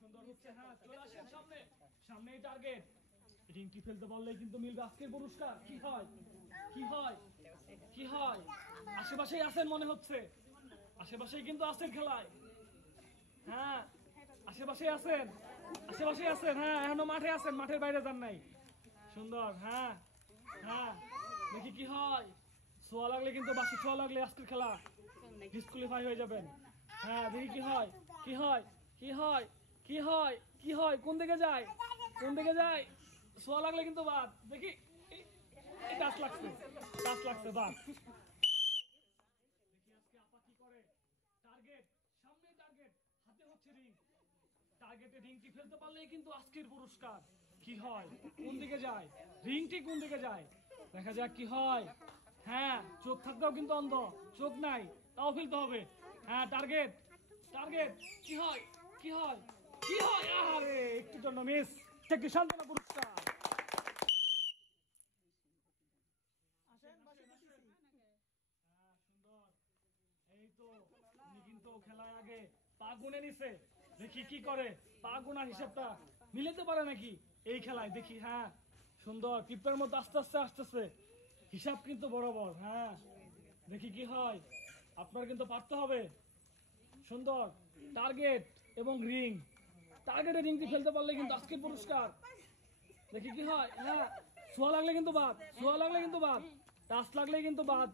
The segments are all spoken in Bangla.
সুন্দর হচ্ছে। হ্যাঁ, চলে আসেন সামনে, সামনেই টার্গেট। রিংটি ফেলতে পারলেই কিন্তু মিলবে আজকের পুরস্কার। কি হয়, কি হয়, কি হয়? আশেপাশেই আছেন মনে হচ্ছে, আশেপাশেই কিন্তু আছেন খেলায়। হ্যাঁ, আশেপাশেই আছেন, আশেপাশেই আছেন। হ্যাঁ, এখনো মাঠে আছেন, মাঠের বাইরে যান নাই। সুন্দর। হ্যাঁ হ্যাঁ, দেখি কি হয়। ছোঁয়া লাগলে কিন্তু, বাসি ছোঁয়া লাগলে আজকের খেলা ডিসকুয়ালিফাই হয়ে যাবেন। হ্যাঁ, দেখি কি হয়, কি হয়, কি হয়, কি হয়, কি হয়, কোন দিকে যায়, কোন দিকে যায়। ছোঁয়া লাগলে কিন্তু বাদ। দেখি, টাচ লাগছে, টাচ লাগছে, বাদ। দেখি আজকে আপা কি করে। টার্গেট, সামনে টার্গেট, হাতে হচ্ছে রিং। টার্গেটে রিংটি ফেলতে পারলেই কিন্তু আজকের পুরস্কার। কি হয়, কোন দিকে যায়, রিংটি কোন দিকে যায়, দেখা যাক কি হয়। হ্যাঁ, চোখ থাকতেও কিন্তু অন্ধ, চোখ নাই, তাও ফেলতে হবে। হ্যাঁ, টার্গেট, টার্গেট, কি হয়, কি হয়, কি হয়। আরে একটু জন্য মিস, একটি সান্ত্বনা পুরস্কার। সুন্দর। এই তো, উনি কিন্তু খেলায় আগে পা গুনে নিছে। দেখি কি করে, পা গুনার হিসাবটা মিলাতে পারে নাকি এই খেলায়, দেখি। হ্যাঁ, সুন্দর, টিপের মতো আস্তে আস্তে আসতেছে, হিসাব কিন্তু বরাবর। হ্যাঁ, দেখি কি হয়। আপনার কিন্তু পারতে হবে। সুন্দর, টার্গেট এবং রিং, টার্গেটে রিংটি ফেলতে পারলে কিন্তু আজকের পুরস্কার। দেখি কি হয়। হ্যাঁ, ছোঁয়া লাগলে কিন্তু বাদ, ছোঁয়া লাগলে কিন্তু বাদ, টাচ লাগলে কিন্তু বাদ।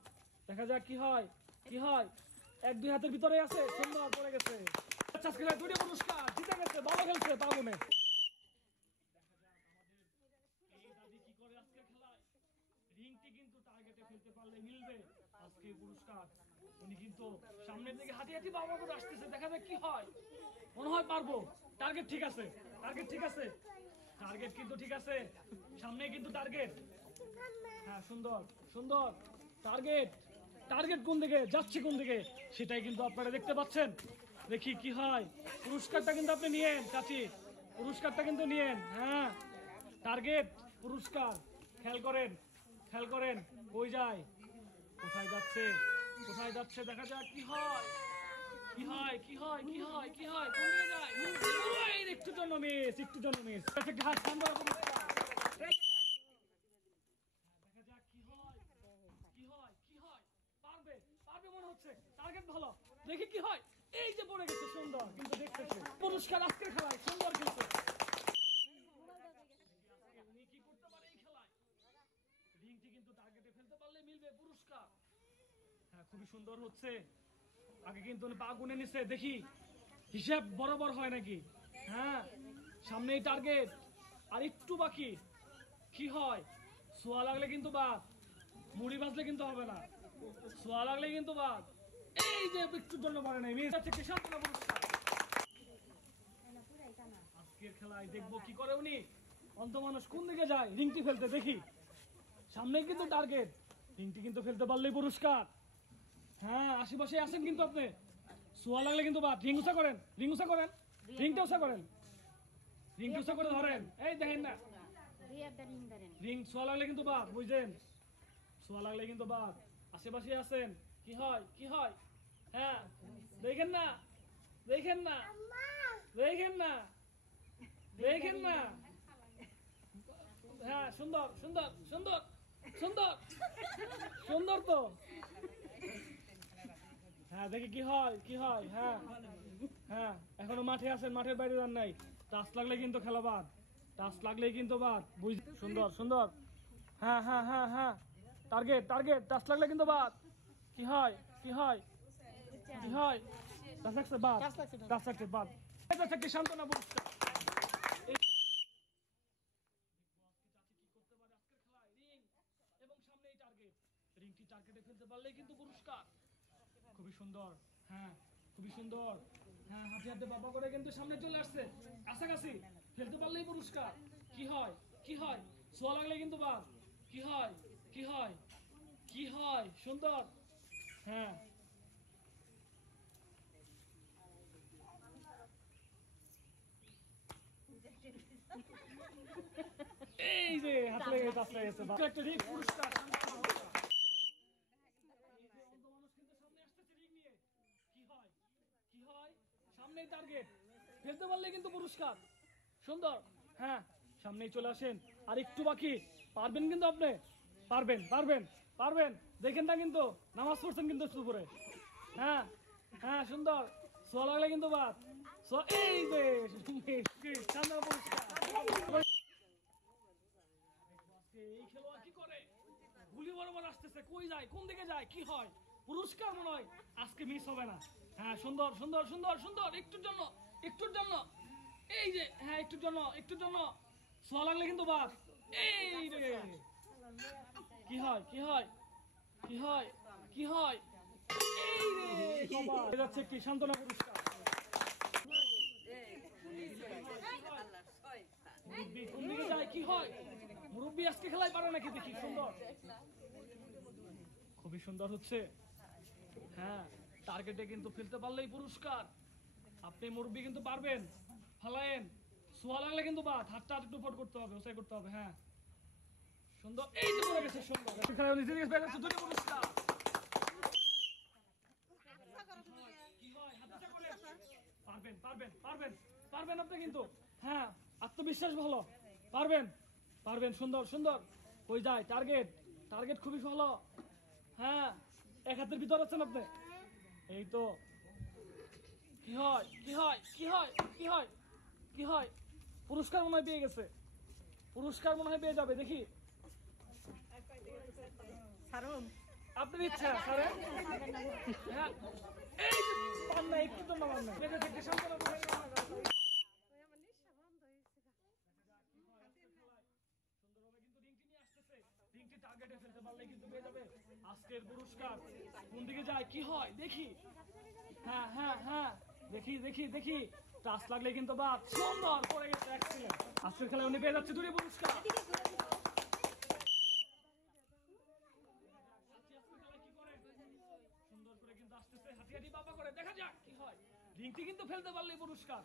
দেখা যাক কি হয়, কি হয়। এক দুই হাতের ভিতরে আছে, সুন্দর পড়ে গেছে। আচ্ছা, দুটি পুরস্কার জিতে গেছে, ভালো খেলছে পাগুনে। এই দাদি কি করে আজকে খেলায়, রিংটি কিন্তু টার্গেটে ফেলতে পারলে মিলবে আজকের পুরস্কার। উনি কিন্তু সামনের দিকে হাঁটি হাঁটি বাবা করে আসতেছে, দেখা যাক কি হয়। মনে হয় পারবো। টার্গেট ঠিক আছে, টার্গেট ঠিক আছে, টার্গেট কিন্তু ঠিক আছে, সামনে কিন্তু টার্গেট। হ্যাঁ, সুন্দর, সুন্দর, টার্গেট, টার্গেট কোন দিকে যাচ্ছে, কোন দিকে, সেটাই কিন্তু আপনারা দেখতে পাচ্ছেন। দেখি কি হয়। পুরস্কারটা কিন্তু আপনি নিয়েন চাচি, পুরস্কারটা কিন্তু নিয়েন। হ্যাঁ, টার্গেট, পুরস্কার, খেয়াল করেন, খেয়াল করেন, কই যায়, কোথায় যাচ্ছে, কোথায় যাচ্ছে, দেখা যাক কি হয়, কি হয়, কি হয়, কি হয়, কি হয়, কোন দিকে যায়। একটু জন্য মিস, একটু জন্য মিস। দেখা যাক কি হয়, কি হয়, কি হয়। পারবে, পারবে মনে হচ্ছে, টার্গেট ভালো। দেখি কি হয়। এই যে পড়ে গেছে, সুন্দর কিন্তু দেখতেছে পুরস্কার আজকের খেলায়। সুন্দর কিন্তু উনি কি করতে পারে এই খেলায়, রিংটি কিন্তু টার্গেটে ফেলতে পারলে মিলবে পুরস্কার। হ্যাঁ, খুবই সুন্দর হচ্ছে। আগে কিন্তু পা গুনে নিচ্ছে, দেখি হিসাব বরাবর হয় নাকি। হ্যাঁ, সামনেই টার্গেট, আর একটু বাকি। কি হয়, ছোঁয়া লাগলে কিন্তু বাদ, মুড়ি বাজলে কিন্তু হবে না, ছোঁয়া লাগলে কিন্তু বাদ। এই যে একটুর জন্য পারে নাই, মিস আছে। সান্ত্বনা পুরস্কার। আজকের খেলায় দেখবো কি করে উনি, অন্ধ মানুষ কোন দিকে যায়, রিংটি ফেলতে। দেখি, সামনে কিন্তু টার্গেট, রিংটি কিন্তু ফেলতে পারলেই পুরস্কার। হ্যাঁ, আশেপাশে আছেন কিন্তু আপনি, ছোঁয়া লাগলে কিন্তু বাদ। রিং উঁচা করেন, রিং উঁচা করেন, রিংটা উঁচা করেন, রিংটা উঁচা করে ধরেন। এই দেখেন না, রিং ছোঁয়া লাগলে কিন্তু বাদ, বুঝলেন, ছোঁয়া লাগলে কিন্তু বাদ। আশেপাশে আছেন, কি হয়, কি হয়। হ্যাঁ, দেখেন না, দেখেন না, দেখেন না, দেখেন না। হ্যাঁ, সুন্দর, সুন্দর, সুন্দর, সুন্দর, সুন্দর তো। হ্যাঁ, দেখি কি হয়, কি হয়। হ্যাঁ হ্যাঁ, এখনো মাঠে আছেন, মাঠের বাইরে যান নাই। টাচ লাগলে কিন্তু খেলা বাদ, টাচ লাগলেই কিন্তু বাদ, বুঝ। সুন্দর, সুন্দর। হ্যাঁ হ্যাঁ হ্যাঁ হ্যাঁ, টার্গেট, টার্গেট, টাচ লাগলে কিন্তু বাদ। কি হয়, কি হয়, কি হয়, টাচ লাগছে বাদ, টাচ লাগছে বাদ। এটা থেকে সান্ত্বনা পুরস্কার। কি করতে পারে আজকের খেলায়, রিং এবং সামনেই টার্গেট, রিংটি টার্গেটে ফেলতে পারলেই কিন্তু পুরস্কার। খুবই সুন্দর। হ্যাঁ, খুবই সুন্দর। হ্যাঁ, হাতে হাতে বাবা করে কিন্তু সামনে চলে আসছে, কাছাকাছি, ফেলতে পারলেই পুরস্কার। কি হয়, কি হয়, ছোঁয়া লাগলে কিন্তু বাদ। কি হয়, কি হয়, কি হয়, সুন্দর। হ্যাঁ, এই যে হাত লেগে কাছে গেছে, একটা রিং পুরস্কার। মানুষ কিন্তু সামনে আসতেছে রিং নিয়ে। কি হয়, কি হয়, সামনেই টার্গেট, ফেলতে পারলে কিন্তু পুরস্কার। সুন্দর, হ্যাঁ সামনেই চলে আসেন, আর একটু বাকি, পারবেন কিন্তু আপনি, পারবেন পারবেন পারবেন, দেখেন না কিন্তু নামাজ পড়ছেন কিন্তু দুপুরে। হ্যাঁ হ্যাঁ সুন্দর, সোয়া লাগলে কিন্তু বাদ, এই যে সামনে পুরস্কার। এই খেলোয়াড় কি করে, গুলি বরাবর আসতেছে, কই যায়, কোন দিকে যায়, কি হয়, পুরস্কার মনে হয় আজকে মিস হবে না। হ্যাঁ সুন্দর সুন্দর সুন্দর সুন্দর, একটুর জন্য, একটুর জন্য, এই যে হ্যাঁ একটুর জন্য, একটুর জন্য, ছোঁয়া লাগলে কিন্তু বাস, এই রে কি হয়, কি হয়, কি হয়, কি হয়, এই রে বাবা, যাচ্ছে একটি সান্ত্বনা পুরস্কার। মুরব্বি কোন দিকে যায়, কি হয়, মুরব্বি আজকে খেলায় পারে নাকি, দেখি সুন্দর, খুবই সুন্দর হচ্ছে। হ্যাঁ টার্গেটে কিন্তু ফেলতে পারলেই পুরস্কার, আপনি মুরব্বি কিন্তু পারবেন, ফালায়েন, সোয়া লাগলে কিন্তু বাদ, হাতটা একটু ফট করতে হবে, ওসাই করতে হবে। হ্যাঁ সুন্দর, এই যে পড়ে গেছে, সুন্দর খেলায় নিজে থেকে পেয়ে যাচ্ছে দুটো পুরস্কার। কি হয়, হাতটা করে পারবেন পারবেন পারবেন পারবেন আপনি কিন্তু, হ্যাঁ আত্মবিশ্বাস ভালো, পারবেন পারবেন, সুন্দর সুন্দর, কই যায় টার্গেট, টার্গেট খুবই ভালো। হ্যাঁ এক হাতের ভিতর আছেন আপনি, এই তো, কি হয়, কি হয়, কি হয়, কি হয়, কি হয়, পুরস্কার মনে হয় পেয়ে গেছে, পুরস্কার মনে হয় পেয়ে যাবে, দেখি আপনার ইচ্ছা স্যার। হ্যাঁ এই যে পান না, একটু তো নামান না, বেঁধে থেকে সান্ত্বনা পুরস্কার। সুন্দরভাবে কিন্তু রিংটি নিয়ে আসতেছে, রিংটি টার্গেটে ফেলতে পারলে কিন্তু পেয়ে যাবে আজকের পুরস্কার। কোন দিকে যায়, কি হয়, দেখি, হ্যাঁ হ্যাঁ হ্যাঁ দেখি দেখি দেখি, টাচ লাগলে কিন্তু বাদ, সুন্দর পড়ে গেছে, এক্সিলেন্ট, আজকের খেলায় উনি পেয়ে যাচ্ছে দুটি পুরস্কার। সুন্দর করে কিন্তু আসতেছে, হাঁটি হাঁটি বাবা করে, দেখা যাক কি হয়, রিংটি কিন্তু ফেলতে পারলেই পুরস্কার,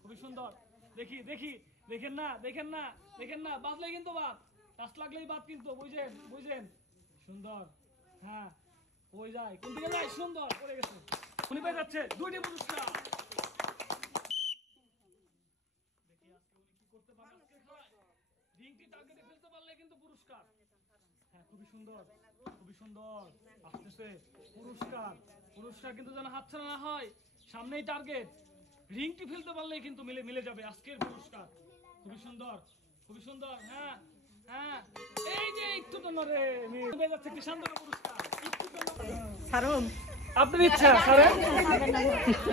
খুবই সুন্দর, দেখি দেখি, দেখেন না দেখেন না দেখেন না, বাদলে কিন্তু বাদ, টাচ লাগলেই বাদ কিন্তু, বুঝেন বুঝেন, সুন্দর, হ্যাঁ ওই যায়, কোন দিকে যায়, সুন্দর পড়ে গেছে, উনি পেয়ে যাচ্ছে দুইটি পুরস্কার। দেখি আজকে উনি কি করতে পারে আজকের খেলায়, রিংটি টার্গেটে ফেলতে পারলে কিন্তু পুরস্কার। হ্যাঁ খুবই সুন্দর, খুবই সুন্দর আসতেছে পুরস্কার, পুরস্কার কিন্তু যেন হাতছাড়া না হয়, সামনেই টার্গেট, রিংটি ফেলতে পারলেই কিন্তু মিলে মিলে যাবে আজকের পুরস্কার, খুবই সুন্দর, খুবই সুন্দর। হ্যাঁ হ্যাঁ এই যে একটু তো নরে পেয়ে যাচ্ছে একটি সান্ত্বনা পুরস্কার, একটু তো আপনার ইচ্ছা স্যার।